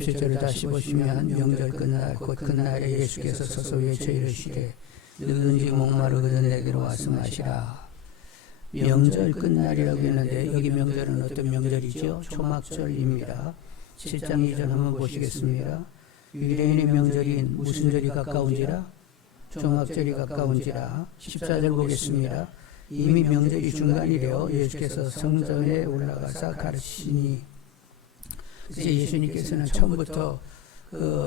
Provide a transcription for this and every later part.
17절을 다시 보시면 명절 끝날 곧 그날에 예수께서 서서 외쳐 이르시되 누구든지 목마르거든 내게로 와서 마시라. 명절 끝날이라고 했는데 여기 명절은 어떤 명절이죠? 초막절입니다. 7장 2절 한번 보시겠습니다. 유대인의 명절인 무슨 절이 가까운지라? 초막절이 가까운지라. 14절 보겠습니다. 이미 명절이 중간이래요. 예수께서 성전에 올라가서 가르치니, 이제 예수님께서는 처음부터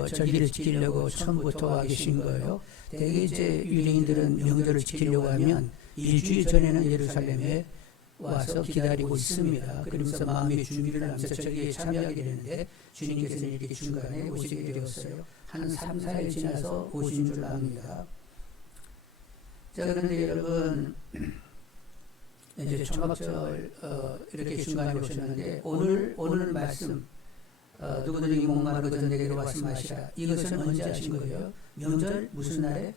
절기를 지키려고 처음부터 와 계신 거예요. 대개 이제 유대인들은 명절을 지키려고 하면 일주일 전에는 예루살렘에 와서 기다리고 있습니다. 그러면서 마음의 준비를 하면서 절기에 참여하게 되는데 주님께서는 이렇게 중간에 오시게 되었어요. 한 3, 4일 지나서 오신 줄 압니다. 자, 그런데 여러분, 이제 초막절 이렇게 중간에 오셨는데 오늘 말씀 누구든지 목마르거든 내게로 와서 마시라. 이것은 언제 하신 거예요? 명절 무슨 날에?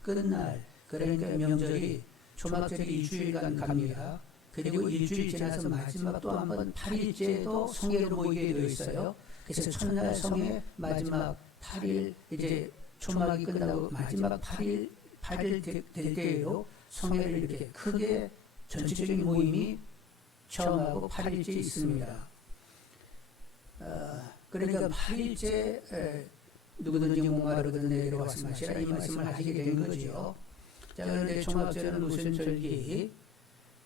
끝날. 그러니까 명절이 초막절이 일주일간 갑니다. 그리고 일주일 지나서 마지막 또 한 번 8일째도 성회로 모이게 되어 있어요. 그래서 첫날 성회, 마지막 8일 이제 초막이 끝나고 마지막 8일 될 때에도 성회를 이렇게 크게 전체적인 모임이 처음 하고 8일째 있습니다. 그러니까 8일째 누구든지 목마르거든 내게로 와서 마시라 이 말씀을 하시게 된 거죠. 자, 그런데 초막절은 무슨 절기?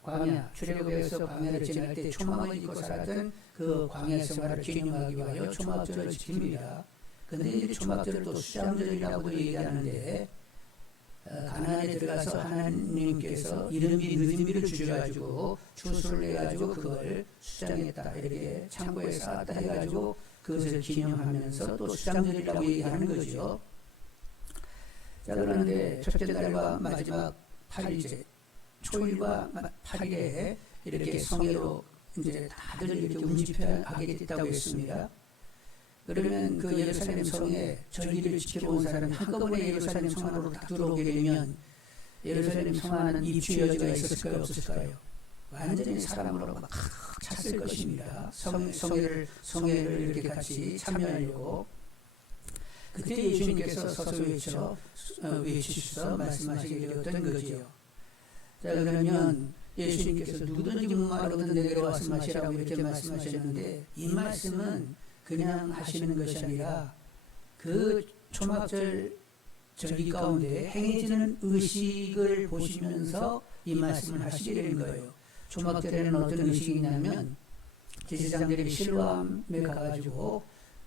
광야, 출애굽에서 광야를 지날 때 초막을 입고 살았던 그 광야 생활을 기념하기 위하여 초막절을 지킵니다. 그런데 이제 초막절을 또 수장절이라고도 얘기하는데 가나안에 들어가서 하나님께서 이른비 늦은비를 주셔가지고 추수를 해가지고 그걸 수장했다 이렇게 창고에 쌓았다 해가지고 그것을 기념하면서 또 수장절이라고 얘기하는 거죠. 자, 그런데 첫째 달과 마지막 8일째 초일과 8일에 이렇게 성회로 이제 다들 이렇게 운집하게 됐다고 했습니다. 그러면 그 예루살렘 성에 절기를 지키러 온 사람이 한꺼번에 예루살렘 성 안으로 다 들어오게 되면 예루살렘 성 안은 입주 여지가 있었을까요? 없었을까요? 완전히 사람으로 막 찼을 것입니다. 성회를 이렇게 같이 참여하려고. 그때 예수님께서 서서 외치셔서 말씀하시게 되었던 거지요. 자, 그러면 예수님께서 누구든지 목마르거든 내게로 와서 마시라고 이렇게 말씀하셨는데 이 말씀은 그냥 하시는 것이 아니라 그 초막절 절기 가운데 행해지는 의식을 보시면서 이 말씀을 하시게 되는 거예요. 초막절에는 어떤 의식이 있냐면 제사장들이 실로암에 가가지고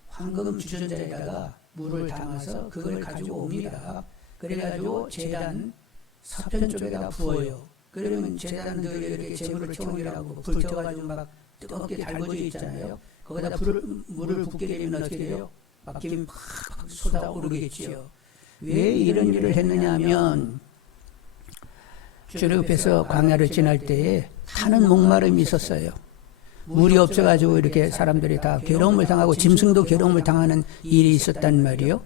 황금 주전자에다가 물을 담아서 그걸 가지고 옵니다. 그래가지고 제단 서편 쪽에다 부어요. 그러면 제단들 이렇게 재물을 태우느라고 불 태워가지고 막 뜨겁게 달궈져 있잖아요. 거기다 물을 붓게 되면 어떻게 돼요? 막 기름이 팍 쏟아오르겠지요. 왜 이런 일을 했느냐 하면 출애굽해서 광야를 지날 때에 타는 목마름이 있었어요. 물이 없어가지고 이렇게 사람들이 다 괴로움을 당하고 짐승도 괴로움을 당하는 일이 있었단 말이에요.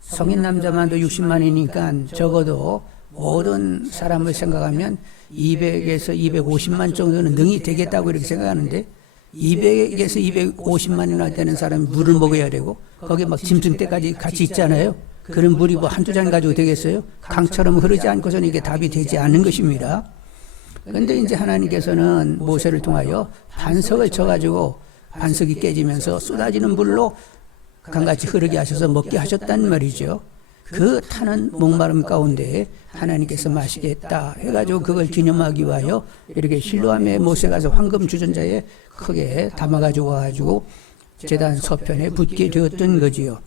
성인 남자만도 60만이니까 적어도 모든 사람을 생각하면 200에서 250만 정도는 능히 되겠다고 이렇게 생각하는데 200에서 250만이나 되는 사람이 물을 먹어야 되고 거기에 막 짐승떼까지 같이 있잖아요. 그런 물이 뭐 한두 잔 가지고 되겠어요? 강처럼 흐르지 않고서는 이게 답이 되지 않는 것입니다. 그런데 이제 하나님께서는 모세를 통하여 반석을 쳐가지고 반석이 깨지면서 쏟아지는 물로 강같이 흐르게 하셔서 먹게 하셨단 말이죠. 그 타는 목마름 가운데 하나님께서 마시겠다 해가지고 그걸 기념하기 위하여 이렇게 실로암에 모세 가서 황금 주전자에 크게 담아가지고 와가지고 제단 서편에 붓게 되었던 거지요.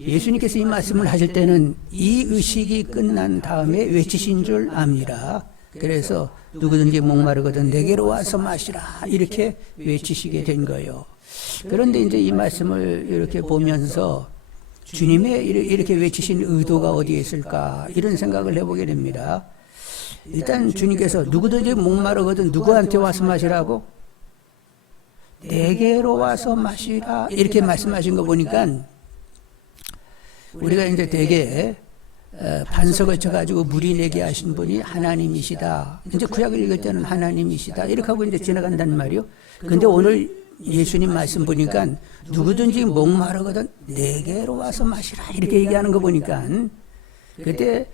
예수님께서 이 말씀을 하실 때는 이 의식이 끝난 다음에 외치신 줄 압니다. 그래서 누구든지 목마르거든 내게로 와서 마시라 이렇게 외치시게 된 거예요. 그런데 이제 이 말씀을 이렇게 보면서 주님의 이렇게 외치신 의도가 어디에 있을까 이런 생각을 해보게 됩니다. 일단 주님께서 누구든지 목마르거든 누구한테 와서 마시라고? 내게로 와서 마시라 이렇게 말씀하신 거 보니까 우리가 이제 되게 반석을 쳐가지고 물이 내게 하신 분이 하나님이시다. 이제 구약을 읽을 때는 하나님이시다 이렇게 하고 이제 지나간단 말이요. 근데 오늘 예수님 말씀 보니까 누구든지 목마르거든 내게로 와서 마시라 이렇게 얘기하는 거 보니까 그때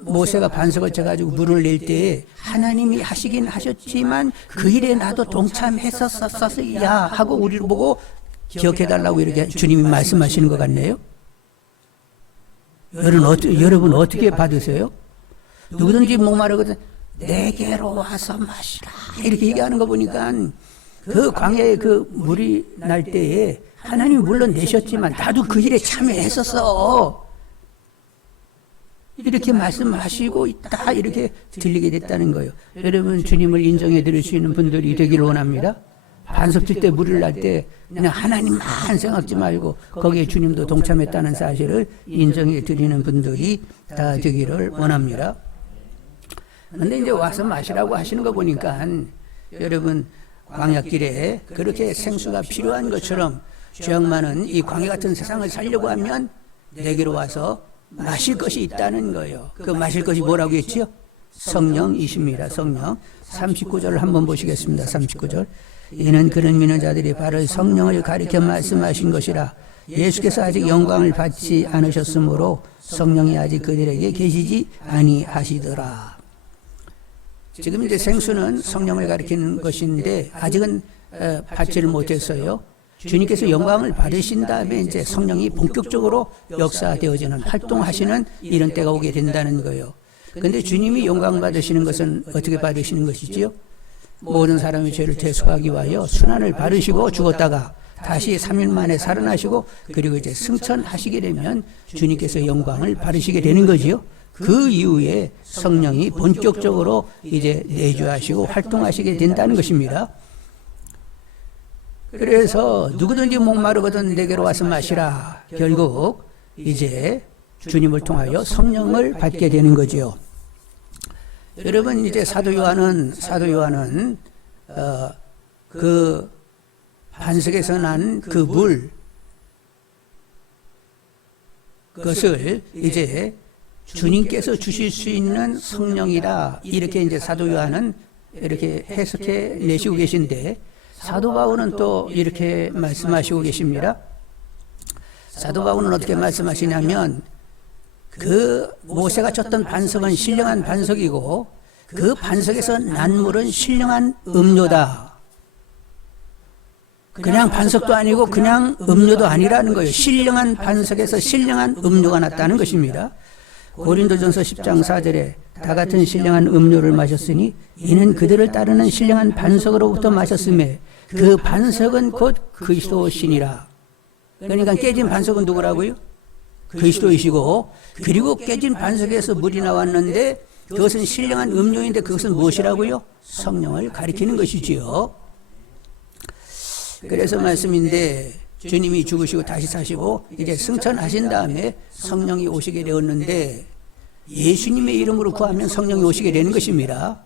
모세가 반석을 쳐가지고 물을 낼 때 하나님이 하시긴 하셨지만 그 일에 나도 동참했었어야 하고 우리를 보고 기억해달라고 이렇게 주님이 말씀하시는 것 같네요. 여러분 어떻게 받으세요? 누구든지 목마르거든 내게로 와서 마시라 이렇게 얘기하는 거 보니까 그 광야에 그 물이 날 때에 하나님이 물론 내셨지만 나도 그 일에 참여했었어 이렇게 말씀하시고 있다 이렇게 들리게 됐다는 거예요. 여러분 주님을 인정해 드릴 수 있는 분들이 되기를 원합니다. 반석 칠 때 물을 날 때 그냥 하나님만 생각지 말고 거기에 주님도 동참했다는 사실을 인정해 드리는 분들이 다 되기를 원합니다. 그런데 이제 와서 마시라고 하시는 거 보니까 여러분 광야길에 그렇게 생수가 필요한 것처럼 죄악 많은 이 광야 같은 세상을 살려고 하면 내게로 와서 마실 것이 있다는 거예요. 그 마실 것이 뭐라고 했지요? 성령이십니다. 성령. 39절을 한번 보시겠습니다. 39절. 이는 그런 믿는 자들이 바로 성령을 가리켜 말씀하신 것이라. 예수께서 아직 영광을 받지 않으셨으므로 성령이 아직 그들에게 계시지 아니하시더라. 지금 이제 생수는 성령을 가리키는 것인데 아직은 받지를 못했어요. 주님께서 영광을 받으신 다음에 이제 성령이 본격적으로 역사되어지는 활동하시는 이런 때가 오게 된다는 거예요. 그런데 주님이 영광 받으시는 것은 어떻게 받으시는 것이지요? 모든 사람의 죄를 대속하기 위하여 순환을 바르시고 죽었다가 다시 3일 만에 살아나시고 그리고 이제 승천하시게 되면 주님께서 영광을 받으시게 되는 거지요. 그 이후에 성령이 본격적으로 이제 내주하시고 활동하시게 된다는 것입니다. 그래서 누구든지 목마르거든 내게로 와서 마시라. 결국 이제 주님을 통하여 성령을 받게 되는 거지요. 여러분 이제 사도 요한은 그 반석에서 난 그 물 그것을 이제 주님께서 주실 수 있는 성령이다 이렇게 이제 사도 요한은 이렇게 해석해 내시고 계신데 사도 바울은 또 이렇게 말씀하시고 계십니다. 사도 바울은 어떻게 말씀하시냐면 그 모세가 쳤던 반석은 신령한 반석이고 그 반석에서 난 물은 신령한 음료다. 그냥 반석도 아니고 그냥 음료도 아니라는 거예요. 신령한 반석에서 신령한 음료가 났다는 것입니다. 고린도전서 10장 4절에 다 같은 신령한 음료를 마셨으니 이는 그들을 따르는 신령한 반석으로부터 마셨음에 그 반석은 곧 그리스도시니라. 그러니까 깨진 반석은 누구라고요? 그리스도이시고 그리고 깨진 반석에서 물이 나왔는데 그것은 신령한 음료인데 그것은 무엇이라고요? 성령을 가리키는 것이지요. 그래서 말씀인데 주님이 죽으시고 다시 사시고 이제 승천하신 다음에 성령이 오시게 되었는데 예수님의 이름으로 구하면 성령이 오시게 되는 것입니다.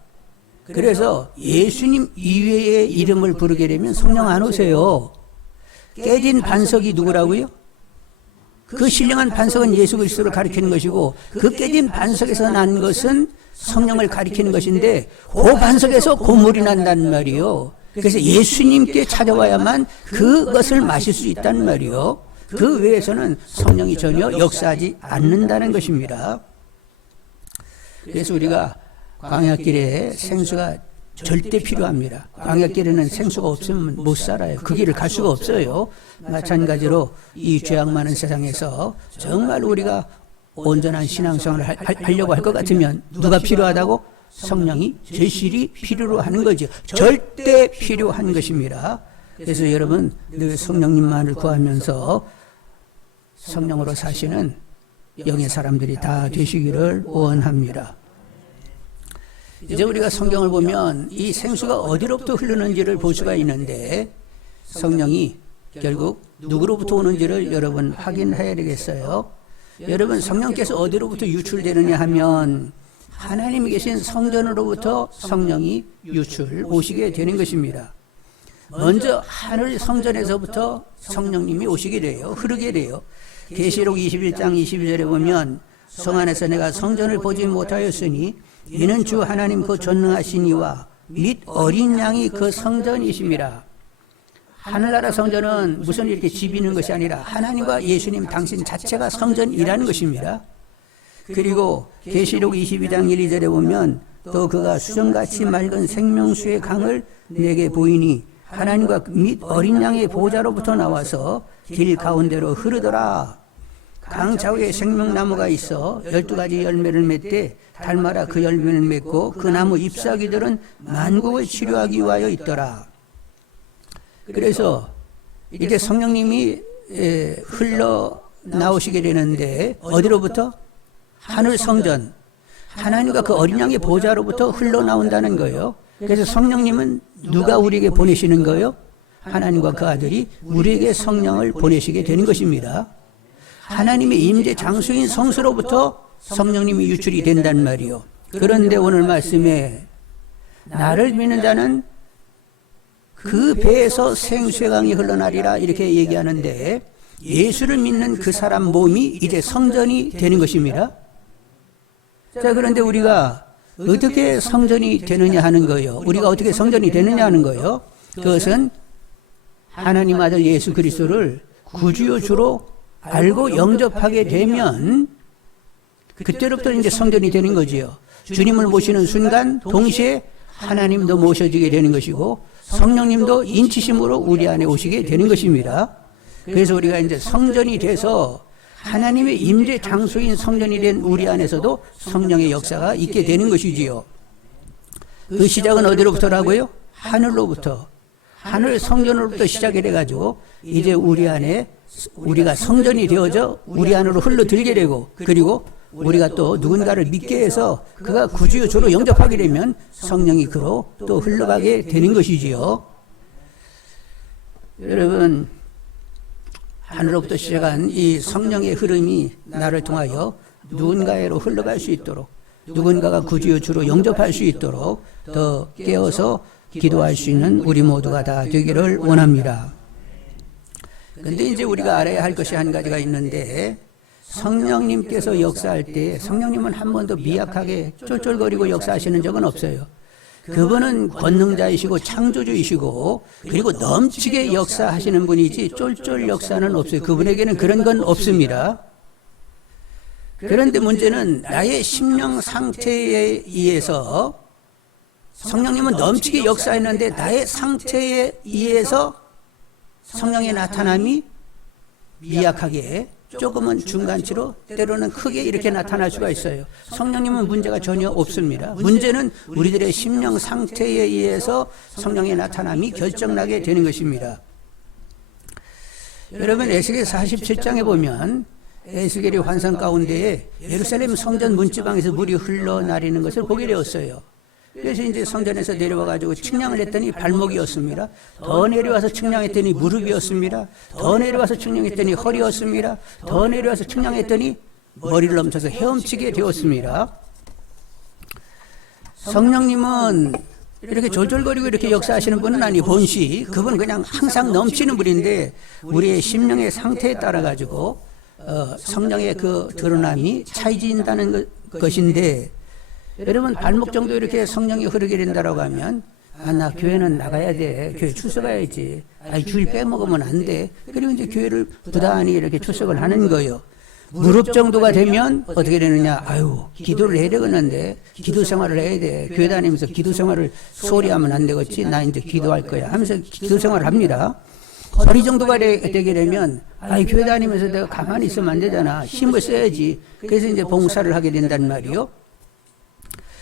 그래서 예수님 이외의 이름을 부르게 되면 성령 안 오세요. 깨진 반석이 누구라고요? 그 신령한 반석은 예수 그리스도를 가리키는 것이고 그 깨진 반석에서 난 것은 성령을 가리키는 것인데 그 반석에서 그 물이 난다는 말이요. 그래서 예수님께 찾아와야만 그것을 마실 수 있다는 말이요. 그 외에서는 성령이 전혀 역사하지 않는다는 것입니다. 그래서 우리가 광야길에 생수가 절대 필요합니다. 광야길에는 생수가 없으면 못 살아요. 그 길을 갈 수가 없어요. 마찬가지로 이 죄악 많은 세상에서 정말 우리가 온전한 신앙생활을 하려고 할 것 같으면 누가 필요하다고? 성령이 절실히 필요로 하는 거죠. 절대 필요한 것입니다. 그래서 여러분 늘 성령님만을 구하면서 성령으로 사시는 영의 사람들이 다 되시기를 원합니다. 이제 우리가 성경을 보면 이 생수가 어디로부터 흐르는지를 볼 수가 있는데 성령이 결국 누구로부터 오는지를 여러분 확인해야 되겠어요. 여러분 성령께서 어디로부터 유출되느냐 하면 하나님이 계신 성전으로부터 성령이 오시게 되는 것입니다. 먼저 하늘 성전에서부터 성령님이 오시게 돼요. 흐르게 돼요. 계시록 21장 22절에 보면 성 안에서 내가 성전을 보지 못하였으니 이는 주 하나님 그 전능하신 이와 및 어린 양이 그 성전이심이라. 하늘나라 성전은 무슨 이렇게 집이 있는 것이 아니라 하나님과 예수님 당신 자체가 성전이라는 것입니다. 그리고 계시록 22장 1, 2절에 보면 또 그가 수정같이 맑은 생명수의 강을 내게 보이니 하나님과 및 어린 양의 보좌로부터 나와서 길 가운데로 흐르더라. 강 좌우에 생명나무가 있어 12가지 열매를 맺되 달마다 그 열매를 맺고 그 나무 잎사귀들은 만국을 치료하기 위하여 있더라. 그래서 이게 성령님이 흘러나오시게 되는데 어디로부터? 하늘 성전, 하나님과 그 어린 양의 보좌로부터 흘러나온다는 거예요. 그래서 성령님은 누가 우리에게 보내시는 거예요? 하나님과 그 아들이 우리에게 성령을 보내시게 되는 것입니다. 하나님의 임재 장소인 성수로부터 성령님이 유출이 된단 말이요. 그런데 오늘 말씀에 나를 믿는 자는 그 배에서 생수의 강이 흘러나리라 이렇게 얘기하는데 예수를 믿는 그 사람 몸이 이제 성전이 되는 것입니다. 자, 그런데 우리가 어떻게 성전이 되느냐 하는 거예요. 우리가 어떻게 성전이 되느냐 하는 거예요. 그것은 하나님 아들 예수 그리스도를 구주요 주로 알고 영접하게 되면 그때로부터 이제 성전이 되는 거지요. 주님을 모시는 순간 동시에 하나님도 모셔지게 되는 것이고 성령님도 인치심으로 우리 안에 오시게 되는 것입니다. 그래서 우리가 이제 성전이 돼서 하나님의 임재 장소인 성전이 된 우리 안에서도 성령의 역사가 있게 되는 것이지요. 그 시작은 어디로부터라고요? 하늘로부터. 하늘 성전으로부터 시작이 돼가지고 이제 우리 안에 우리가 성전이 되어져 우리 안으로 흘러들게 되고 그리고 우리가 또 누군가를 믿게 해서 그가 구주요 주로 영접하게 되면 성령이 그로 또 흘러가게 되는 것이지요. 여러분, 하늘로부터 시작한 이 성령의 흐름이 나를 통하여 누군가에로 흘러갈 수 있도록 누군가가 구주요 주로 영접할 수 있도록 더 깨어서 기도할 수 있는 우리 모두가 다 되기를 원합니다. 그런데 이제 우리가 알아야 할 것이 한 가지가 있는데 성령님께서 역사할 때 성령님은 한 번도 미약하게 쫄쫄거리고 역사하시는 적은 없어요. 그분은 권능자이시고 창조주이시고 그리고 넘치게 역사하시는 분이지 쫄쫄 역사는 없어요. 그분에게는 그런 건 없습니다. 그런데 문제는 나의 심령 상태에 의해서 성령님은 넘치게 역사했는데 나의 상태에 의해서 성령의 나타남이 미약하게 조금은 중간치로 때로는 크게 이렇게 나타날 수가 있어요. 성령님은 문제가 전혀 없습니다. 문제는 우리들의 심령 상태에 의해서 성령의 나타남이 결정나게 되는 것입니다. 여러분 에스겔 47장에 보면 에스겔의 환상 가운데에 예루살렘 성전 문지방에서 물이 흘러나리는 것을 보게 되었어요. 그래서 이제 성전에서 내려와가지고 측량을 했더니 발목이었습니다. 더 내려와서 측량했더니 무릎이었습니다. 더 내려와서 측량했더니 허리였습니다. 더 내려와서 측량했더니 머리를 넘쳐서 헤엄치게 되었습니다. 성령님은 이렇게 졸졸거리고 이렇게 역사하시는 분은 아니 본시 그분은 그냥 항상 넘치는 분인데 우리의 심령의 상태에 따라 가지고 성령의 그 드러남이 차이진다는 것인데 여러분 발목 정도 이렇게 성령이 흐르게 된다고 하면 나 교회는 나가야 돼. 교회 출석해야지. 주일 빼먹으면 안 돼. 그리고 이제 교회를 부단히 이렇게 출석을 하는 거예요. 무릎 정도가 되면 어떻게 되느냐. 기도를 해야 되겠는데 기도 생활을 해야 돼. 교회 다니면서 기도 생활을 소홀히 하면 안 되겠지. 나 이제 기도할 거야 하면서 기도 생활을 합니다. 허리 정도가 되게 되면 교회 다니면서 내가 가만히 있으면 안 되잖아. 힘을 써야지. 그래서 이제 봉사를 하게 된단 말이요.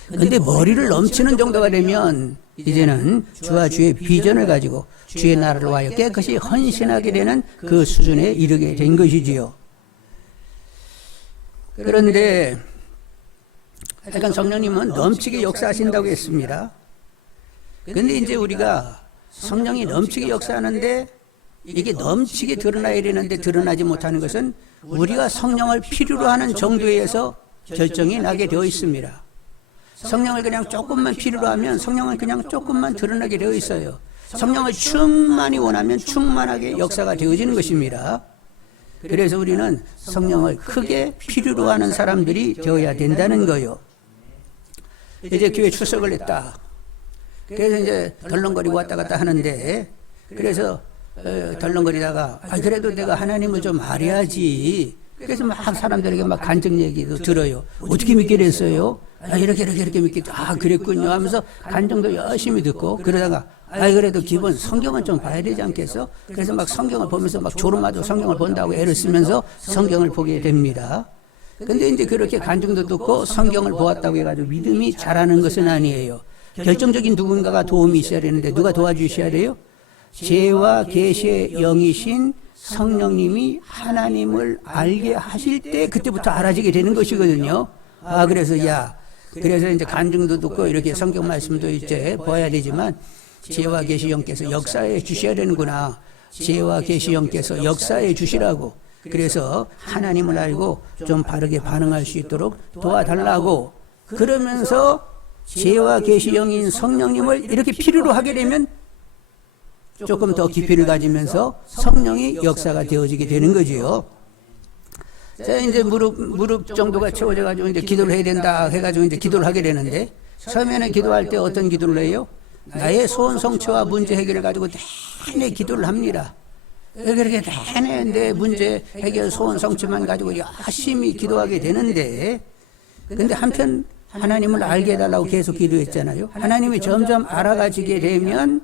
근데 머리를 넘치는 정도가 되면 이제는 주와 주의 비전을 가지고 주의 나라를 위하여 깨끗이 헌신하게 되는 그 수준에 이르게 된 것이지요. 그런데 하여간 성령님은 넘치게 역사하신다고 했습니다. 그런데 이제 우리가 성령이 넘치게 역사하는데 이게 넘치게 드러나야 되는데 드러나지 못하는 것은 우리가 성령을 필요로 하는 정도에서 결정이 나게 되어 있습니다. 성령을 그냥 조금만 필요로 하면 성령은 그냥 조금만 드러나게 되어 있어요. 성령을 충만히 원하면 충만하게 역사가 되어지는 것입니다. 그래서 우리는 성령을 크게 필요로 하는 사람들이 되어야 된다는 거예요. 이제 교회 출석을 했다. 그래서 이제 덜렁거리고 왔다 갔다 하는데 그래서 덜렁거리다가 그래도 내가 하나님을 좀 알아야지. 그래서 막 사람들에게 막 간증 얘기도 들어요. 어떻게 믿게 됐어요? 이렇게 믿게. 그랬군요 하면서 간증도 열심히 듣고 그러다가 그래도 기본 성경은 좀 봐야 되지 않겠어? 그래서 막 성경을 보면서 막 졸음마도 성경을 본다고 애를 쓰면서 성경을 보게 됩니다. 근데 이제 그렇게 간증도 듣고 성경을 보았다고 해가지고 믿음이 자라는 것은 아니에요. 결정적인 누군가가 도움이 있어야 되는데 누가 도와주셔야 돼요? 죄와 계시의 영이신 성령님이 하나님을 알게 하실 때 그때부터 알아지게 되는 것이거든요. 그래서 그래서 이제 간증도 듣고 이렇게 성경 말씀도 이제 보아야 되지만 죄와 계시 영께서 역사해 주셔야 되는구나. 죄와 계시 영께서 역사해 주시라고. 그래서 하나님을 알고 좀 바르게 반응할 수 있도록 도와달라고. 그러면서 죄와 계시 영인 성령님을 이렇게 필요로 하게 되면 조금 더 깊이를 가지면서 성령이 역사가 되어지게 되는 거지요. 자, 이제 무릎 정도가 채워져가지고 이제 기도를 해야 된다 해가지고 이제 기도를 하게 되는데, 처음에는 기도할 때 어떤 기도를 해요? 나의 소원 성취와 문제 해결을 가지고 내내 기도를 합니다. 그렇게 내내 내 문제 해결 소원 성취만 가지고 열심히 기도하게 되는데, 근데 한편 하나님을 알게 해달라고 계속 기도했잖아요. 하나님이 점점 알아가지게 되면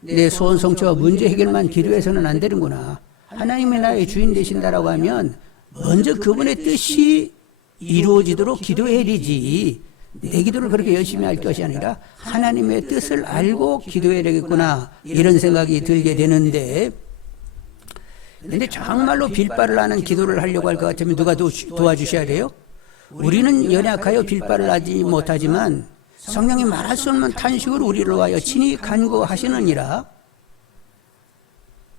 내 소원 성취와 문제 해결만 기도해서는 안 되는구나. 하나님이 나의 주인 되신다라고 하면 먼저 그분의 뜻이 이루어지도록 기도해야 되지. 내 기도를 그렇게 열심히 할 것이 아니라 하나님의 뜻을 알고 기도해야 되겠구나, 이런 생각이 들게 되는데, 근데 정말로 빌바를 하는 기도를 하려고 할 것 같으면 누가 도와주셔야 돼요? 우리는 연약하여 빌바를 하지 못하지만 성령이 말할 수 없는 탄식으로 우리를 위하여 친히 간구하시느니라.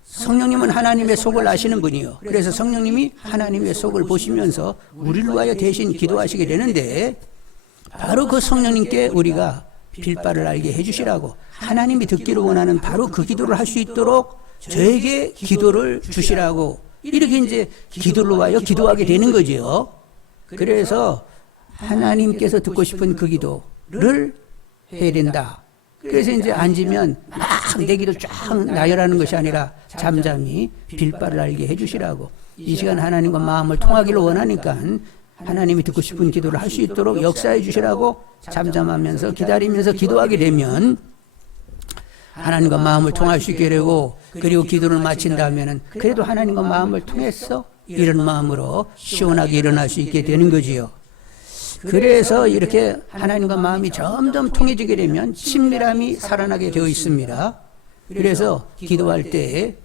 성령님은 하나님의 속을 아시는 분이요. 그래서 성령님이 하나님의 속을 보시면서 우리를 위하여 대신 기도하시게 되는데, 바로 그 성령님께 우리가 빌바를 알게 해주시라고, 하나님이 듣기를 원하는 바로 그 기도를 할 수 있도록 저에게 기도를 주시라고, 이렇게 이제 기도를 위하여 기도하게 되는 거죠. 그래서 하나님께서 듣고 싶은 그 기도를 해야 된다. 그래서 이제 앉으면 막 내 기도 쫙 나열하는 것이 아니라 잠잠히 빌바를 알게 해주시라고. 이 시간 하나님과 마음을 통하기를 원하니까 하나님이 듣고 싶은 기도를 할 수 있도록 역사해 주시라고 잠잠하면서 기다리면서 기도하게 되면 하나님과 마음을 통할 수 있게 되고, 그리고 기도를 마친다면은 그래도 하나님과 마음을 통했어, 이런 마음으로 시원하게 일어날 수 있게 되는 거지요. 그래서 이렇게 하나님과 마음이 점점 통해지게 되면 친밀함이 살아나게 되어 있습니다. 그래서 기도할 때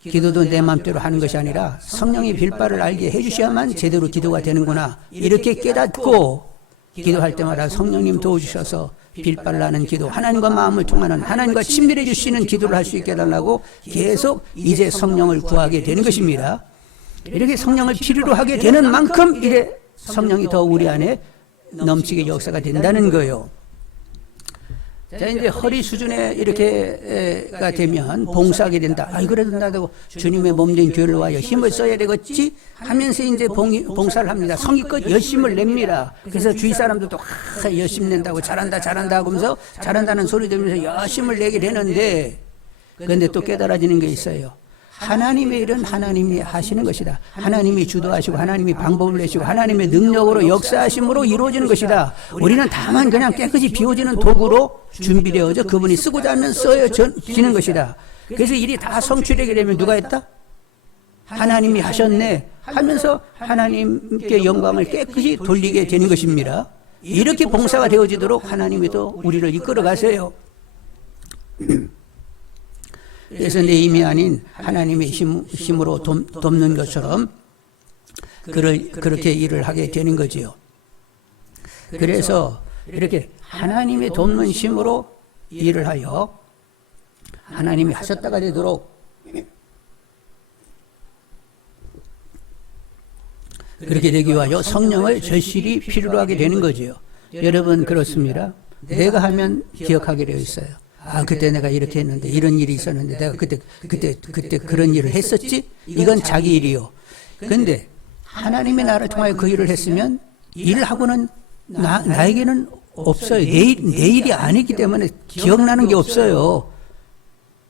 기도도 내 마음대로 하는 것이 아니라 성령이 빌바를 알게 해주셔야만 제대로 기도가 되는구나, 이렇게 깨닫고 기도할 때마다 성령님 도와주셔서 빌바를 하는 기도, 하나님과 마음을 통하는, 하나님과 친밀해 주시는 기도를 할 수 있게 해달라고 계속 이제 성령을 구하게 되는 것입니다. 이렇게 성령을 필요로 하게 되는 만큼 이래 성령이 더 우리 안에 넘치게 역사가 된다는 거예요. 자, 이제 허리 수준에 이렇게가 되면 봉사하게 된다. 그래도 나도 주님의 몸된 교회를 위하여 힘을 써야 되겠지 하면서 이제 봉사를 합니다. 성의껏 열심을 냅니다. 그래서 주위 사람들도 열심 낸다고, 잘한다 하면서 잘한다는 소리 들으면서 열심을 내게 되는데, 그런데 또 깨달아지는 게 있어요. 하나님의 일은 하나님이 하시는 것이다. 하나님이 주도하시고 하나님이 방법을 내시고 하나님의 능력으로 역사하심으로 이루어지는 것이다. 우리는 다만 그냥 깨끗이 비워지는 도구로 준비되어져 그분이 쓰고자 하면 써지는 것이다. 그래서 일이 다 성취되게 되면 누가 했다? 하나님이 하셨네 하면서 하나님께 영광을 깨끗이 돌리게 되는 것입니다. 이렇게 봉사가 되어지도록 하나님이 또 우리를 이끌어 가세요. 그래서 내 힘이 아닌 하나님의 힘으로 돕는 것처럼 그렇게 일을 하게 되는 거지요. 그래서 이렇게 하나님의 돕는 힘으로 일을 하여 하나님이 하셨다가 되도록 그렇게 되기 위하여 성령을 절실히 필요로 하게 되는 거지요. 여러분 그렇습니다. 내가 하면 기억하게 되어 있어요. 그때 내가 이렇게 했는데 이런 일이 있었는데 내가 그때 그런 일을 했었지? 이건 자기 일이요. 근데 하나님이 나를 통하여 그 일을 했으면 일하고는 나에게는 없어요. 내 일이 아니기 때문에 기억나는 게 없어요.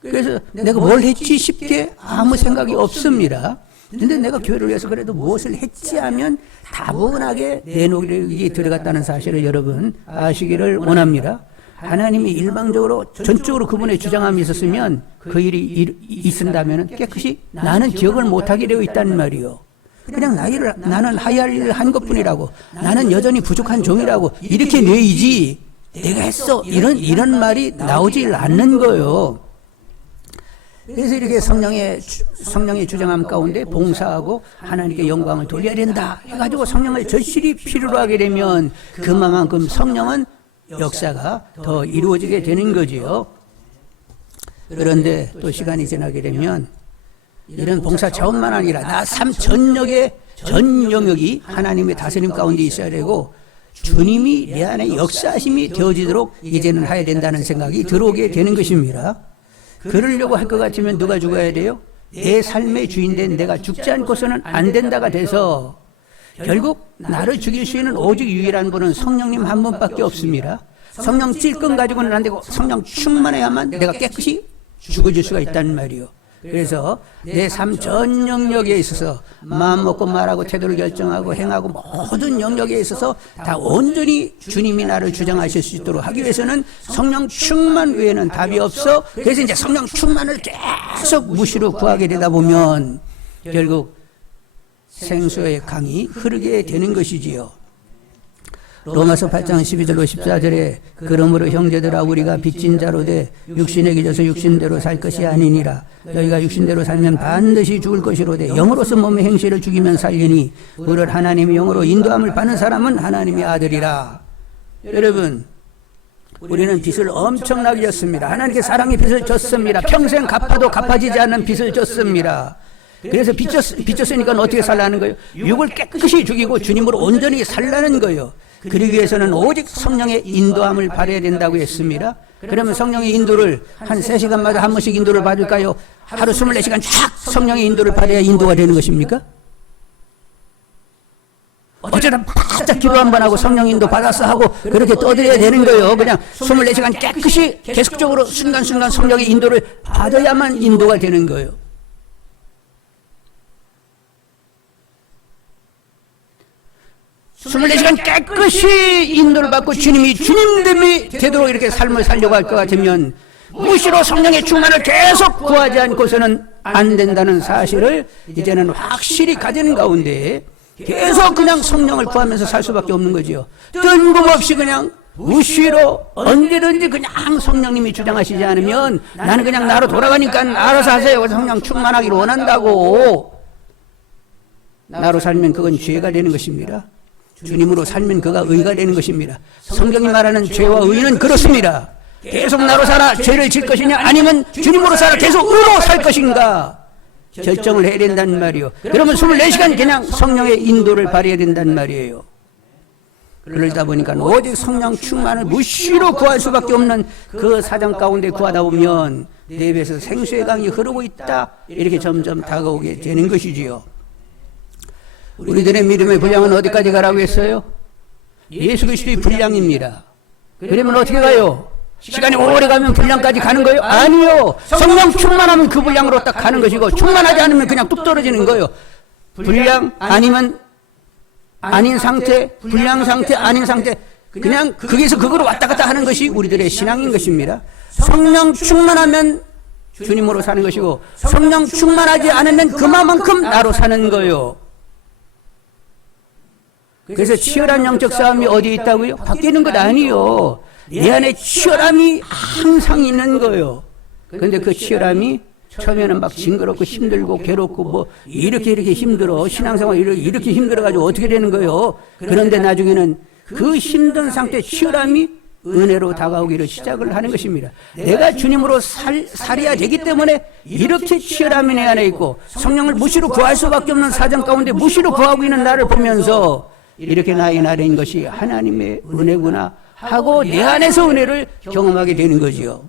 그래서 내가 뭘 했지 싶게 아무 생각이 없습니다. 근데 내가 교회를 위해서 그래도 무엇을 했지 하면 다분하게 내 노력이 들어갔다는 사실을 여러분 아시기를 원합니다. 하나님이 일방적으로 전적으로 그분의 주장함이 있었으면 그 일이 있은다면 깨끗이 나는 기억을 못하게 되어 있다는 말이요. 그냥 나는 하야할 일을 한 것뿐이라고, 나는 여전히 부족한 종이라고 이렇게 내이지 내가 했어 이런 말이 나오질 않는 거예요. 그래서 이렇게 성령의 주장함 가운데 봉사하고 하나님께 영광을 돌려야 된다 해가지고 성령을 절실히 필요로 하게 되면 그만큼 성령은 역사가 더 이루어지게 되는 거지요. 그런데 또 시간이 지나게 되면 이런 봉사 차원만 아니라 나 삶 전 영역이 하나님의 다스림 가운데 있어야 되고 주님이 내 안에 역사심이 되어지도록 이제는 해야 된다는 생각이 들어오게 되는 것입니다. 그러려고 할 것 같으면 누가 죽어야 돼요? 내 삶의 주인된 내가 죽지 않고서는 안 된다가 돼서 결국 나를 죽일 수 있는 오직 유일한 분은 성령님 한 분밖에 없습니다. 성령 찔끔 가지고는 안 되고 성령 충만해야만 내가 깨끗이 죽어질 수가 있다는 말이요. 그래서 내 삶 전 영역에 있어서 마음 먹고 말하고 태도를 결정하고 행하고 모든 영역에 있어서 다 온전히 주님이 나를 주장하실 수 있도록 하기 위해서는 성령 충만 외에는 답이 없어. 그래서 이제 성령 충만을 계속 무시로 구하게 되다 보면 결국 생수의 강이 흐르게 되는 것이지요. 로마서 8장 12절로 14절에 그러므로 형제들아 우리가 빚진 자로 돼 육신에 기져서 육신대로 살 것이 아니니라. 너희가 육신대로 살면 반드시 죽을 것이로되 영으로서 몸의 행실을 죽이면 살리니 우리를 하나님의 영으로 인도함을 받는 사람은 하나님의 아들이라. 여러분, 우리는 빚을 엄청나게 졌습니다. 하나님께 사랑의 빚을 졌습니다. 평생 갚아도 갚아지지 않는 빚을 졌습니다. 그래서 빚졌으니까 어떻게 살라는 거예요? 육을 깨끗이 죽이고 주님으로 온전히 살라는 거예요. 그러기 위해서는 오직 성령의 인도함을 받아야 된다고 했습니다. 그러면 성령의 인도를 한 3시간마다 한 번씩 인도를 받을까요? 하루 24시간 쫙 성령의 인도를 받아야 인도가 되는 것입니까? 어쩌다 바짝 기도 한 번 하고 성령 인도 받았어 하고 그렇게 떠들어야 되는 거예요. 그냥 24시간 깨끗이 계속적으로 순간순간 성령의 인도를 받아야만 인도가 되는 거예요. 24시간 깨끗이 인도를 받고 주님이 주님됨이 되도록 이렇게 삶을 살려고 할 것 같으면 무시로 성령의 충만을 계속 구하지 않고서는 안 된다는 사실을 이제는 확실히 가지는 가운데 계속 그냥 성령을 구하면서 살 수밖에 없는 거지요. 뜬금없이 그냥 무시로 언제든지 그냥 성령님이 주장하시지 않으면 나는 그냥 나로 돌아가니까 알아서 하세요. 성령 충만하기를 원한다고. 나로 살면 그건 죄가 되는 것입니다. 주님으로 살면 그가 의가 되는 것입니다. 성경이 말하는 죄와 의는 그렇습니다. 계속 나로 살아 죄를 질 것이냐 아니면 주님으로 살아 계속 의로 살 것인가 결정을 해야 된다는 말이요. 그러면 24시간 그냥 성령의 인도를 발휘해야 된다는 말이에요. 그러다 보니까 오직 성령 충만을 무시로 구할 수밖에 없는 그 사정 가운데 구하다 보면 내 입에서 생수의 강이 흐르고 있다 이렇게 점점 다가오게 되는 것이지요. 우리들의 믿음의 분량은 어디까지 가라고 했어요? 예수 그리스도의 분량입니다. 그러면 어떻게 가요? 시간이 오래 가면 분량까지 가는 거예요? 아니요. 성령 충만하면 그 분량으로 딱 가는 것이고 충만하지 않으면 그냥 뚝 떨어지는 거예요. 분량 아니면 아닌 상태, 분량 상태, 아닌 상태 그냥 거기서 그거로 왔다 갔다 하는 것이 우리들의 신앙인 것입니다. 성령 충만하면 주님으로 사는 것이고 성령 충만하지 않으면 그만큼 나로 사는 거예요. 그래서 치열한 영적 싸움이 어디 있다고요? 밖에 있는 것 아니에요. 내 안에 치열함이 항상 있는 거예요. 그런데 그 치열함이 처음에는 막 징그럽고 힘들고 괴롭고 뭐 이렇게 힘들어. 신앙생활 이렇게 힘들어가지고 어떻게 되는 거예요? 그런데 나중에는 그 힘든 상태 치열함이 은혜로 다가오기를 시작을 하는 것입니다. 내가 주님으로 살아야 되기 때문에 이렇게 치열함이 내 안에 있고 성령을 무시로 구할 수밖에 없는 사정 가운데 무시로 구하고 있는 나를 보면서 이렇게 나의 나라인 것이 하나님의 은혜구나 하고 내 안에서 은혜를 경험하게 되는 거지요.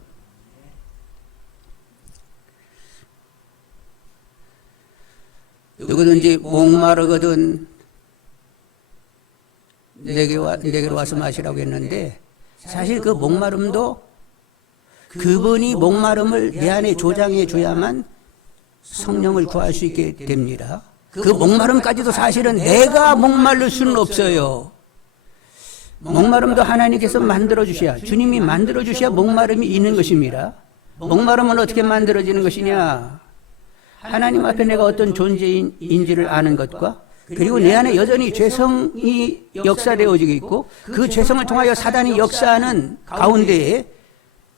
누구든지 목마르거든 내게로 와서 마시라고 했는데 사실 그 목마름도 그분이 목마름을 내 안에 조장해 줘야만 성령을 구할 수 있게 됩니다. 그 목마름까지도 사실은 내가 목마를 수는 없어요. 목마름도 하나님께서 만들어주셔야, 주님이 만들어주셔야 목마름이 있는 것입니다. 목마름은 어떻게 만들어지는 것이냐? 하나님 앞에 내가 어떤 존재인지를 아는 것과, 그리고 내 안에 여전히 죄성이 역사되어지고 있고, 그 죄성을 통하여 사단이 역사하는 가운데에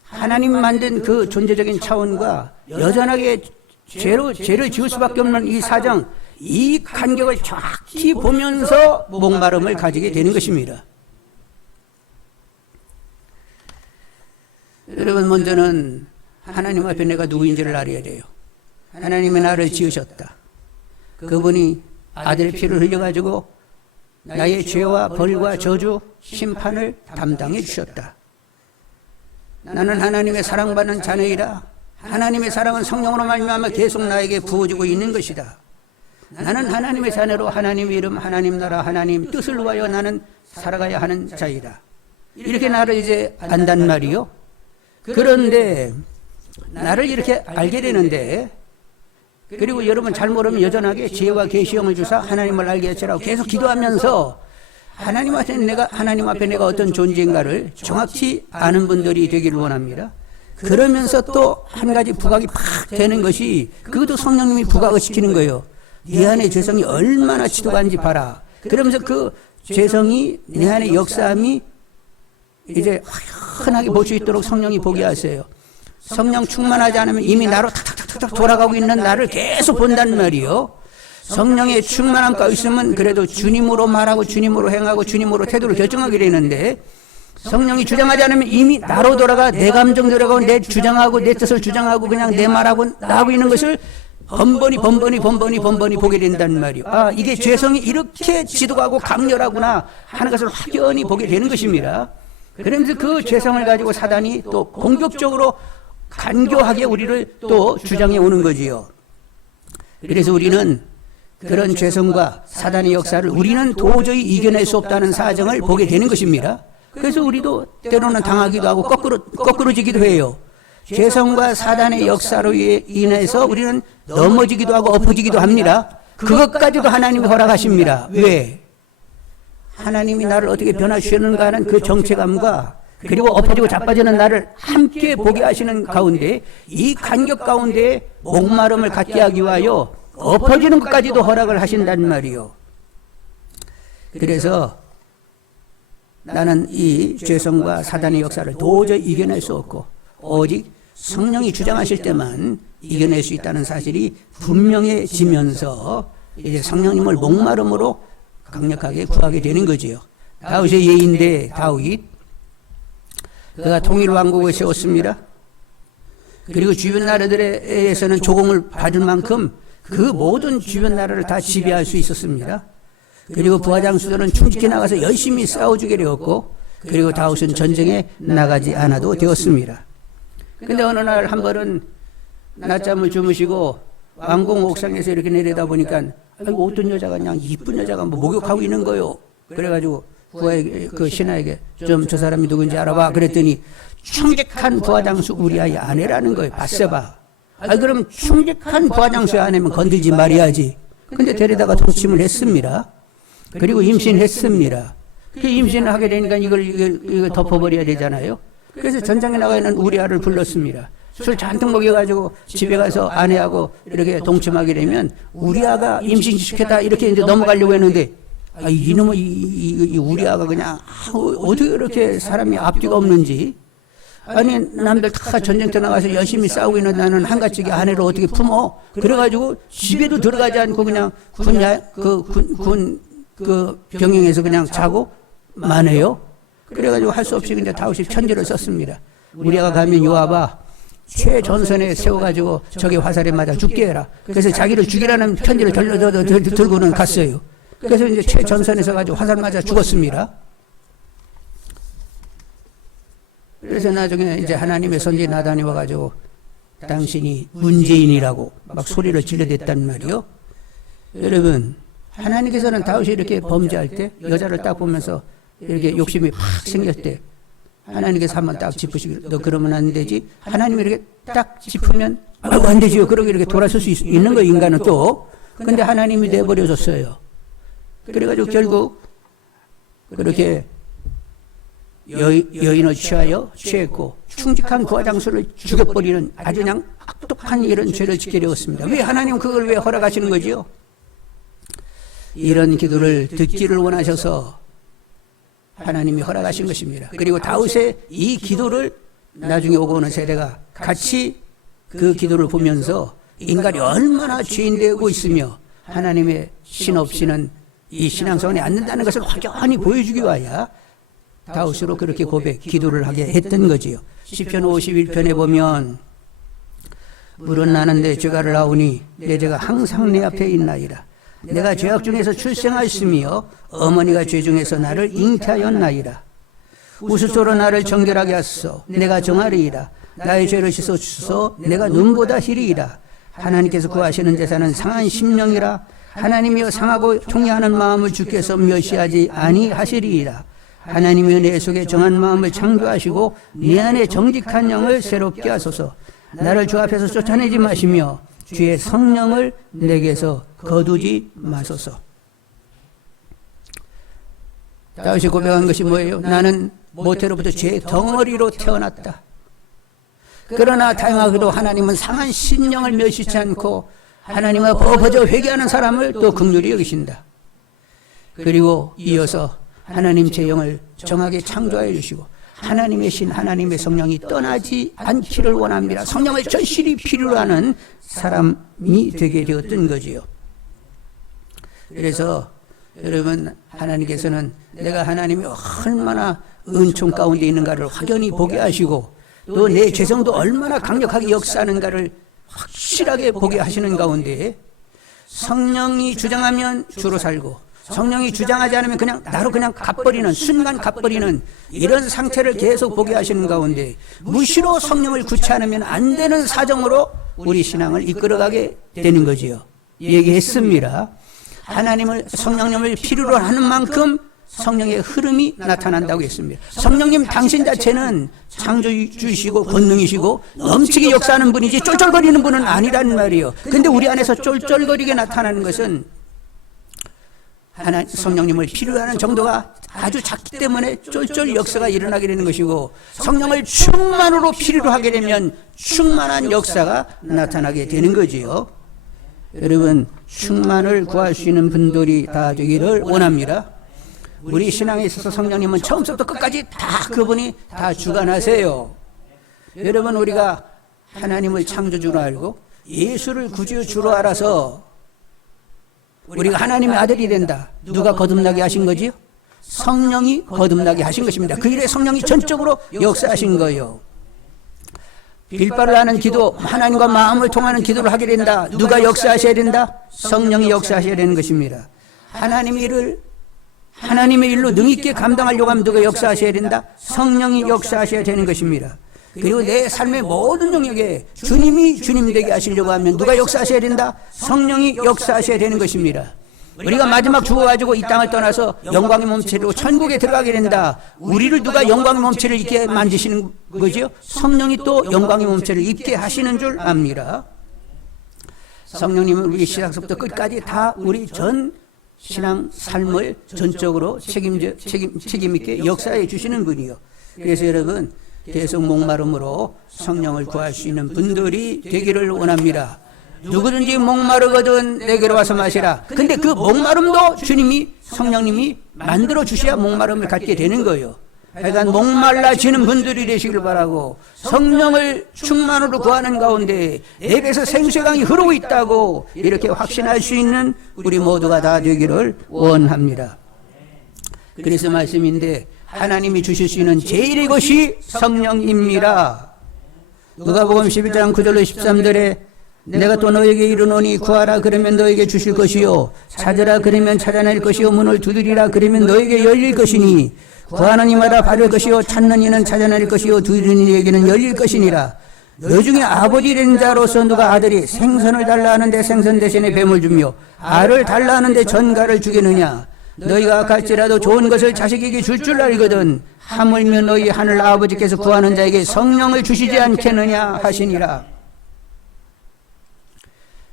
하나님 만든 그 존재적인 차원과 여전하게 죄를 지을 수밖에 없는 이 사정, 이 간격을 정확히 보면서 목마름을 가지게 되는 것입니다. 여러분, 먼저는 하나님 앞에 내가 누구인지를 알아야 돼요. 하나님이 나를 지으셨다. 그분이 아들 피를 흘려가지고 나의 죄와 벌과 저주, 심판을 담당해 주셨다. 나는 하나님의 사랑받는 자녀이라. 하나님의 사랑은 성령으로 말미암아 계속 나에게 부어지고 있는 것이다. 나는 하나님의 자녀로 하나님의 이름, 하나님 나라, 하나님 뜻을 위하여 나는 살아가야 하는 자이다. 이렇게 나를 이제 안단 말이요. 그런데 나를 이렇게 알게 되는데, 그리고 여러분 잘 모르면 여전하게 지혜와 계시형을 주사 하나님을 알게 하시라고 계속 기도하면서 하나님 앞에 내가 어떤 존재인가를 정확히 아는 분들이 되기를 원합니다. 그러면서 또 한 가지 부각이 팍 되는 것이, 그것도 성령님이 부각을 시키는 거예요. 네 안에 죄성이 얼마나 지독한지 봐라. 그러면서 그 죄성이 내 안에 역사함이 이제 환하게 볼 수 있도록 성령이 보게 하세요. 성령 충만하지 않으면 이미 나로 탁탁탁탁 돌아가고 있는 나를 계속 본단 말이요. 성령의 충만함과 있으면 그래도 주님으로 말하고 주님으로 행하고 주님으로 태도를 결정하게 되는데, 성령이 주장하지 않으면 이미 나로 돌아가 내 감정 들어가고 내 주장하고 내 뜻을 주장하고 그냥 내 말하고 나하고 있는 것을 번번이 보게 된단 말이요. 아, 이게 죄성이 이렇게 지독하고 강렬하구나 하는 것을 확연히 보게 되는 것입니다. 그러면서 그 죄성을 가지고 사단이 또 공격적으로 간교하게 우리를 또 주장해 오는 거지요. 그래서 우리는 그런 죄성과 사단의 역사를 우리는 도저히 이겨낼 수 없다는 사정을 보게 되는 것입니다. 그래서 우리도 때로는 당하기도 하고 거꾸로지기도 해요. 죄성과 사단의 역사로 인해서 우리는 넘어지기도 하고 엎어지기도 합니다. 그것까지도 하나님이 허락하십니다. 왜? 하나님이 나를 어떻게 변화시키는가 하는 그 정체감과, 그리고 엎어지고 자빠지는 나를 함께 보게 하시는 가운데, 이 간격 가운데 목마름을 갖게 하기 위하여 엎어지는 것까지도 허락을 하신단 말이요. 그래서 나는 이 죄성과 사단의 역사를 도저히 이겨낼 수 없고 오직 성령이 주장하실 때만 이겨낼 수 있다는 사실이 분명해지면서 이제 성령님을 목마름으로 강력하게 구하게 되는 거지요. 다윗의 예인데 다윗, 그가 통일왕국을 세웠습니다. 그리고 주변 나라들에서는 조공을 받을 만큼 그 모든 주변 나라를 다 지배할 수 있었습니다. 그리고 부하장수들은 충직히 나가서 열심히 싸워주게 되었고, 그리고 다윗은 전쟁에 나가지 않아도 되었습니다. 근데 어느 날 한 번은 낮잠을 주무시고 왕궁 옥상에서 이렇게 내려다 보니까 어떤 여자가 그냥 이쁜 여자가 뭐 목욕하고 있는 거요. 그래가지고 그 신하에게 좀 저 사람이 누군지 알아봐. 그랬더니 충직한 부하장수 우리아의 아내라는 거예요. 바세바. 그럼 충직한 부하장수의 아내면 건들지 말아야지. 근데 데려다가 동침을 했습니다. 그리고 임신했습니다. 그 임신을 하게 되니까 이걸 덮어버려야 되잖아요. 그래서 전장에 나가 있는 우리아를 불렀습니다. 술 잔뜩 먹여가지고 집에 가서 아내하고 이렇게 동침하게 되면 우리아가 임신시켰다 이렇게 이제 넘어가려고 했는데, 이놈의 이 우리아가 그냥 어떻게 이렇게 사람이 앞뒤가 없는지, 아니 남들 다 전쟁터 나가서 열심히 싸우고 있는 나는 한가쪽에 아내를 어떻게 품어? 그래가지고 집에도 들어가지 않고 그냥 군 병영에서 그냥 자고 마네요. 그래가지고 할 수 없이 그냥 다윗이 편지를 썼습니다. 우리아가 가면 요압아 최전선에 세워가지고 적의 화살에 맞아 죽게 해라. 그래서 자기를 죽이라는 편지를 들고는 갔어요. 그래서 이제 최전선에서 가지고 화살 맞아 죽었습니다. 그래서 나중에 이제 하나님의 선지 나단이 와가지고 당신이 문재인이라고 막 소리를 질러댔단 말이요. 여러분, 하나님께서는 다윗이 이렇게 범죄할 때 여자를 딱 보면서 이렇게 욕심이 팍 생겼대. 하나님께서 한번 딱 짚으시기로 너 그러면 안 되지. 하나님이 이렇게 딱 짚으면 안 되지요. 그러고 이렇게 돌아설 수 있는 거예요. 인간은 또. 근데 하나님이 내버려줬어요. 그래가지고 결국 그렇게 여인을 취했고 충직한 그 화장수를 죽여버리는 아주 그냥 악독한 이런 죄를 짓게 되었습니다. 왜 하나님 그걸 왜 허락하시는 거지요? 이런 기도를 듣기를 원하셔서 하나님이 허락하신 것입니다. 그리고 다윗의 이 기도를 나중에 오고 오는 세대가 같이 그 기도를 보면서 인간이 얼마나 죄인되고 있으며 하나님의 신 없이는 이 신앙생활이 안 된다는 것을 확연히 보여주기 위하여 다윗으로 그렇게 기도를 하게 했던 거지요. 시편 51편에 보면 물은 나는데 죄가를 하오니 내 죄가 항상 내 앞에 있나이다. 내가 죄악 중에서 출생하였으며 어머니가 죄 중에서 나를 잉태하였나이다. 우스소로 나를 정결하게 하소서. 내가 정하리이다. 나의 죄를 씻어주소서. 내가 눈보다 희리이다. 하나님께서 구하시는 제사는 상한 심령이라. 하나님이여 상하고 통회하는 마음을 주께서 멸시하지 아니하시리이다. 하나님이여 내 속에 정한 마음을 창조하시고 내 안에 정직한 영을 새롭게 하소서. 나를 주 앞에서 쫓아내지 마시며 주의 성령을 내게서 거두지 마소서. 다윗이 고백한 것이 뭐예요? 나는 모태로부터 죄의 덩어리로 태어났다. 그러나 다행하게도 하나님은 상한 심령을 멸시치 않고 하나님과 버거져 회개하는 사람을 또 긍휼히 여기신다. 그리고 이어서 하나님 제 영을 정하게 창조하여 주시고 하나님의 신, 하나님의 성령이 떠나지 않기를 원합니다. 성령을 절실히 필요로 하는 사람이 되게 되었던 거지요. 그래서 여러분, 하나님께서는 내가 하나님이 얼마나 은총 가운데 있는가를 확연히 보게 하시고 또 내 죄성도 얼마나 강력하게 역사하는가를 확실하게 보게 하시는 가운데 성령이 주장하면 주로 살고 성령이 주장하지 않으면 그냥 나로 그냥 갚버리는 순간 갚버리는 이런 상태를 계속 보게 하시는 가운데 무시로 성령을 구치 않으면 안 되는 사정으로 우리 신앙을 이끌어가게 되는 거지요. 얘기했습니다. 하나님을 성령님을 필요로 하는 만큼 성령의 흐름이 나타난다고 했습니다. 성령님 당신 자체는 창조주이시고 권능이시고 넘치게 역사하는 분이지 쫄쫄거리는 분은 아니란 말이에요. 근데 우리 안에서 쫄쫄거리게 나타나는 것은 성령님을 필요로 하는 정도가 아주 작기 때문에 쫄쫄 역사가 일어나게 되는 것이고 성령을 충만으로 필요로 하게 되면 충만한 역사가 나타나게 되는 거지요. 여러분, 충만을 구할 수 있는 분들이 다 되기를 원합니다. 우리 신앙에 있어서 성령님은 처음부터 끝까지 다 그분이 다 주관하세요. 여러분, 우리가 하나님을 창조주로 알고 예수를 구주주로 알아서 우리가 하나님의 아들이 된다. 누가 거듭나게 하신 거지요? 성령이 거듭나게 하신 것입니다. 그 일에 성령이 전적으로 역사하신 거예요. 빌바를 하는 기도, 하나님과 마음을 통하는 기도를 하게 된다. 누가 역사하셔야 된다? 성령이 역사하셔야 되는 것입니다. 하나님의 일로 능있게 감당하려고 하면 누가 역사하셔야 된다? 성령이 역사하셔야 되는 것입니다. 그리고 내 삶의 모든 영역에 주님이 주님 되게 하시려고 하면 누가 역사하셔야 된다? 성령이 역사하셔야 되는 것입니다. 우리가 마지막 죽어가지고 이 땅을 떠나서 영광의 몸체로 천국에 들어가게 된다. 우리를 누가 영광의 몸체를 입게 만드시는 거죠? 성령이 또 영광의 몸체를 입게 하시는 줄 압니다. 성령님은 우리 시작부터 끝까지 다 우리 전 신앙 삶을 전적으로 책임 있게 역사해 주시는 분이요. 그래서 여러분, 계속 목마름으로 성령을 구할 수 있는 분들이 되기를 원합니다. 누구든지 목마르거든 내게로 와서 마시라. 근데 그 목마름도 주님이, 성령님이 만들어 주셔야 목마름을 갖게 되는 거예요. 하여간 목말라지는 분들이 되시길 바라고, 성령을 충만으로 구하는 가운데 내 배에서 생수의 강이 흐르고 있다고 이렇게 확신할 수 있는 우리 모두가 다 되기를 원합니다. 그래서 말씀인데 하나님이 주실 수 있는 제일의 것이 성령입니다. 누가복음 11장 9절로 13절에 내가 또 너에게 이르노니 구하라 그러면 너에게 주실 것이요 찾으라 그러면 찾아낼 것이요 문을 두드리라 그러면 너에게 열릴 것이니 구하는 이마다 받을 것이요 찾는 이는 찾아낼 것이요 두드리는 이에게는 열릴 것이니라. 너 중에 아버지 된 자로서 누가 아들이 생선을 달라 하는데 생선 대신에 뱀을 주며 알을 달라 하는데 전갈을 주겠느냐. 너희가 악할지라도 좋은 것을 자식에게 줄 알거든 하물며 너희 하늘 아버지께서 구하는 자에게 성령을 주시지 않겠느냐 하시니라.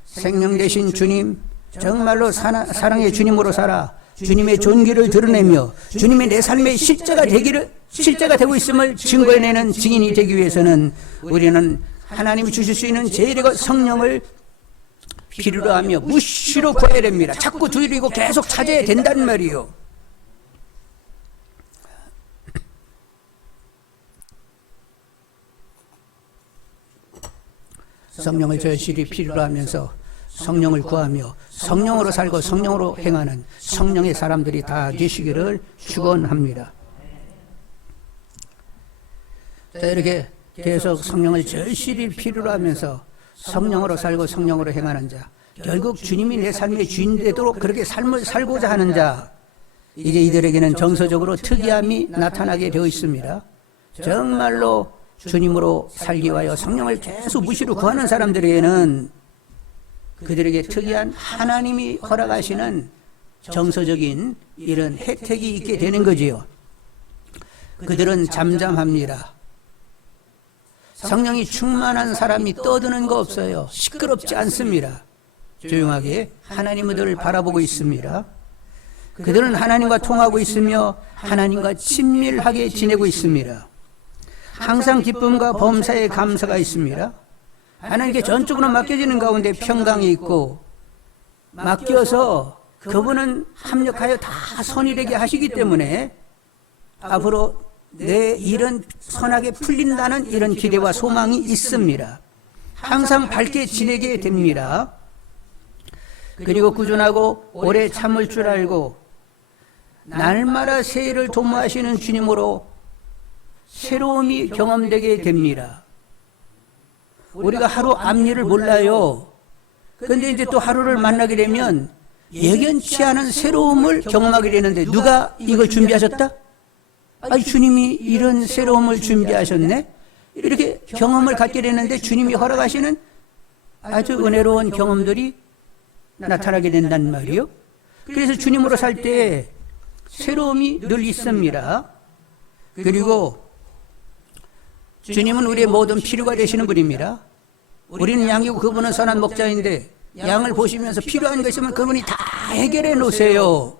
생명 되신 주님, 정말로 사랑의 주님으로 살아 주님의 존귀를 드러내며 주님의 내 삶의 실제가 되고 있음을 증거해내는 증인이 되기 위해서는 우리는 하나님이 주실 수 있는 제일의 성령을 필요로 하며 무시로 구해야 됩니다. 자꾸 두드리고 계속 찾아야 된다는 말이요. 성령을 절실히 필요로 하면서 성령을 구하며 성령으로 살고 성령으로 행하는 성령의 사람들이 다 되시기를 축원합니다. 자, 이렇게 계속 성령을 절실히 필요로 하면서 성령으로 살고 성령으로 행하는 자, 결국 주님이 내 삶의 주인 되도록 그렇게 삶을 살고자 하는 자, 이제 이들에게는 정서적으로 특이함이 나타나게 되어 있습니다. 정말로 주님으로 살기 위하여 성령을 계속 무시로 구하는 사람들에게는 그들에게 특이한 하나님이 허락하시는 정서적인 이런 혜택이 있게 되는 거지요. 그들은 잠잠합니다. 성령이 충만한 사람이 떠드는 거 없어요. 시끄럽지 않습니다. 조용하게 하나님을 바라보고 있습니다. 그들은 하나님과 통하고 있으며 하나님과 친밀하게 지내고 있습니다. 항상 기쁨과 범사에 감사가 있습니다. 하나님께 전적으로 맡겨지는 가운데 평강이 있고, 맡겨서 그분은 합력하여 다 선이 되게 하시기 때문에 앞으로 내 일은 선하게 풀린다는 이런 기대와 소망이 있습니다. 항상 밝게 지내게 됩니다. 그리고 꾸준하고 오래 참을 줄 알고 날마다 새해를 도모하시는 주님으로 새로움이 경험되게 됩니다. 우리가 하루 앞일을 몰라요. 그런데 이제 또 하루를 만나게 되면 예견치 않은 새로움을 경험하게 되는데 누가 이걸 준비하셨다? 아니, 주님이 이런 새로움을 준비하셨네? 이렇게 경험을 갖게 되는데 주님이 허락하시는 아주 은혜로운 경험들이 나타나게 된단 말이요. 그래서 주님으로 살 때 새로움이 늘 있습니다. 그리고 주님은 우리의 모든 필요가 되시는 분입니다. 우리는 양이고 그분은 선한 목자인데 양을 보시면서 필요한 거 있으면 그분이 다 해결해 놓으세요.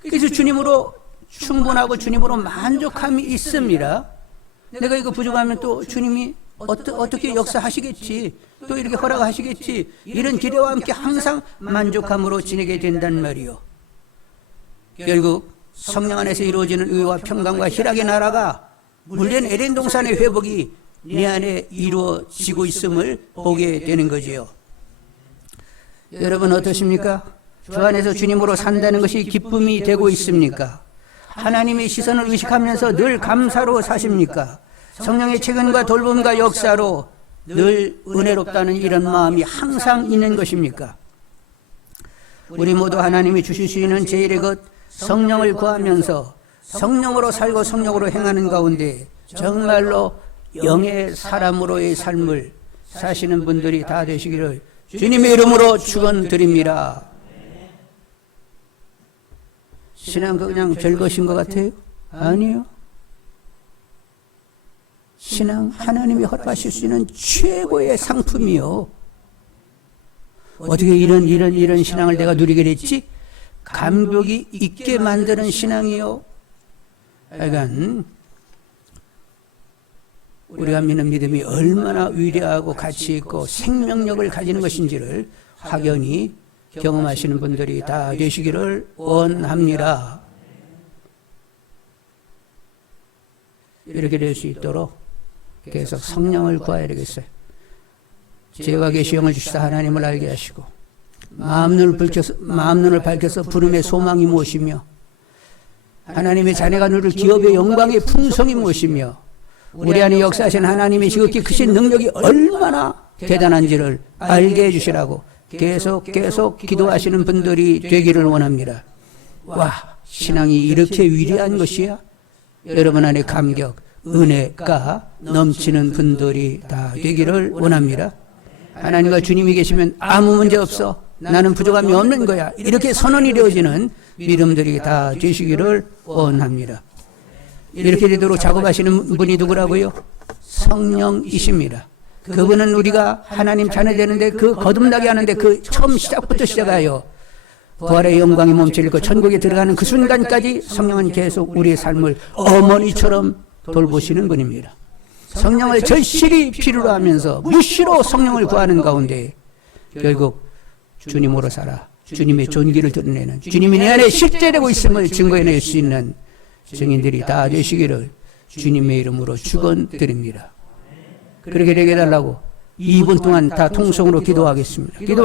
그래서 주님으로 충분하고 주님으로 만족함이 있습니다. 내가 이거 부족하면 또 주님이 어떻게 역사하시겠지, 또 이렇게 허락하시겠지, 이런 기대와 함께 항상 만족함으로 지내게 된단 말이요. 결국 성령 안에서 이루어지는 의와 평강과 희락의 나라가 물된 에덴 동산의 회복이 내 안에 이루어지고 있음을 보게 되는 거지요. 여러분 어떠십니까? 주 안에서 주님으로 산다는 것이 기쁨이 되고 있습니까? 하나님의 시선을 의식하면서 늘 감사로 사십니까? 성령의 책임과 돌봄과 역사로 늘 은혜롭다는 이런 마음이 항상 있는 것입니까? 우리 모두 하나님이 주실 수 있는 제일의 것 성령을 구하면서 성령으로 살고 성령으로 행하는 가운데 정말로 영의 사람으로의 삶을 사시는 분들이 다 되시기를 주님의 이름으로 축원드립니다. 신앙 그냥 별것인 것 같아요? 아니요. 신앙 하나님이 허락하실 수 있는 최고의 상품이요. 어떻게 이런 신앙을 내가 누리게 됐지? 감격이 있게 만드는 신앙이요. 하여간 우리가 믿는 믿음이 얼마나 위대하고 가치 있고 생명력을 가지는 것인지를 확연히 경험하시는 분들이 다 되시기를 원합니다. 이렇게 될 수 있도록 계속 성령을 구해야 되겠어요. 죄와 계시형을 주시다 하나님을 알게 하시고 마음눈을 밝혀서 부름의 소망이 무엇이며 하나님의 자녀가 누릴 기업의 영광의 풍성이 무엇이며 우리 안에 역사하신 하나님의 지극히 크신 능력이 얼마나 대단한지를 알게 해주시라고 계속 기도하시는 분들이 되기를 원합니다. 와, 신앙이 이렇게 위대한 것이야? 여러분 안에 감격, 은혜가 넘치는 분들이 다 되기를 원합니다. 하나님과 주님이 계시면 아무 문제 없어. 나는 부족함이 없는 거야. 이렇게 선언이 이루어지는 믿음들이 다 되시기를 원합니다. 이렇게 되도록 작업하시는 분이 누구라고요? 성령이십니다. 그분은 우리가 하나님 자녀 되는데 그 거듭나게 하는데 그 처음 시작부터 시작하여 부활의 영광이 멈출 그 천국에 들어가는 그 순간까지 성령은 계속 우리의 삶을 어머니처럼 돌보시는 분입니다. 성령을 절실히 필요로 하면서 무시로 성령을 구하는 가운데 결국 주님으로 살아 주님의 존귀를 드러내는, 주님이 내 안에 실제되고 있음을 증거해낼 수 있는 증인들이 다 되시기를 주님의 이름으로 축원드립니다. 그렇게 되게 해달라고 2분 동안 다 통성으로 기도하겠습니다. 기도하십시오.